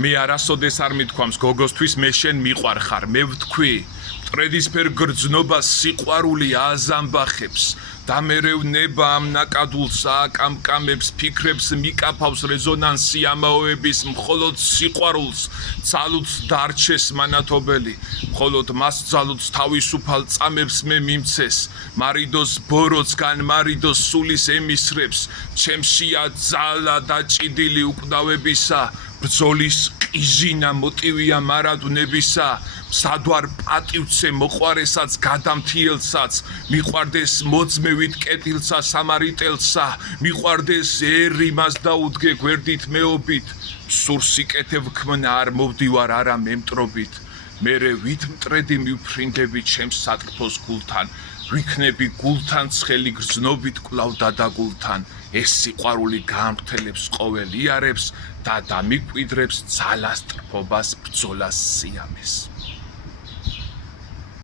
მე არასოდეს არ მithქვამს გოგოსთვის მე შენ მიყვარხარ მე ვთქვი მტრედისფერ გრძნობას სიყვარული აზამბახებს დამერევნება ამ ნაკადულს აკამკამებს ფიქრებს მიკაფავს რეზონანსი ამაოების მხოლოდ სიყვარულს ძალუც დარჩეს მანათობელი მხოლოდ მას ძალუც თავისუფალ წამებს მე მიმცეს მარიდოს ბოროც განმარიდოს სულის ემისრებს ჩემშია ძალა დაჭიდილი უკვდავებისა ბრძოლის ყიჟინა მოტივია მარადვნებისა სადვარ პატივცე მოყვარესაც გადამთიელსაც მიყვარდეს მოძმევით კეთილსა სამარიტელსა მიყვარდეს ერი მას დაუდგე გვერდით მეობით სურსიკეთე ვქმნა არ მოვდივარ არა მემტრობით მერე ვით მტრედი მივფრინდები ჩემს სატკბოს გულთან ვიქნები გულთან ცხელი გრძნობით კვლავ დადაგულთან ეს სიყვარული გაამრთელებს ყოველ იარებს და დამიკვიდრებს ძალას ტრფობას ბრძოლას სიამეს